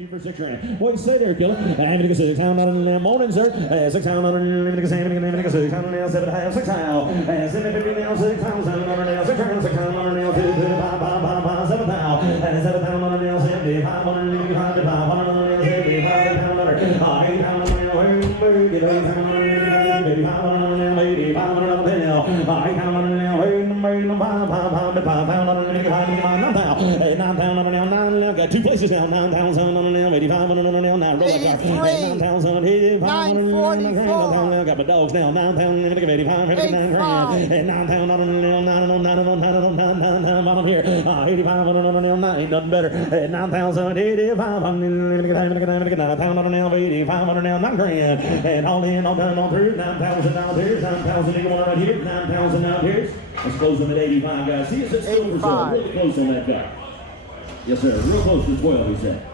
you for 6 grand. What you say there, killer? I'm gonna sit down on the morning, sir. 6 down on the same, I'm gonna sit down now, 7 half, 6 down. 750 now, 6 down, 7 on the nail, 6 down, 6 down on the nail, 2, 5, 7 down. 7 down on the nail, 75 on the nail, 5 on the nail, 75 down on the nail, 8 down on the nail, 8 down on the nail, 85 on the nail, 85 on the nail, 8 down on the nail, 5 pound on the nail, 9 pound on the nail, 9 got 2 places now, 9 pounds on the nail, 85 on the nail, now roll up 9 pounds on the 85 on the nail, got my dogs now, 9 pound, 85, 9 grand, and 9 pound on the nail, 9 on here, 85 on the nail, 9, nothing better, 9 pounds on 85 on the nail, 9 pound on the nail, 85 on the nail, 9 grand, and all in, all done, all through, 9,000 down here, 9,000 equal right here, 9,000 down here. Let's close them at 85, guys. See, it's still for sale. Really close on that guy. Yes, sir. Real close to 12, he said.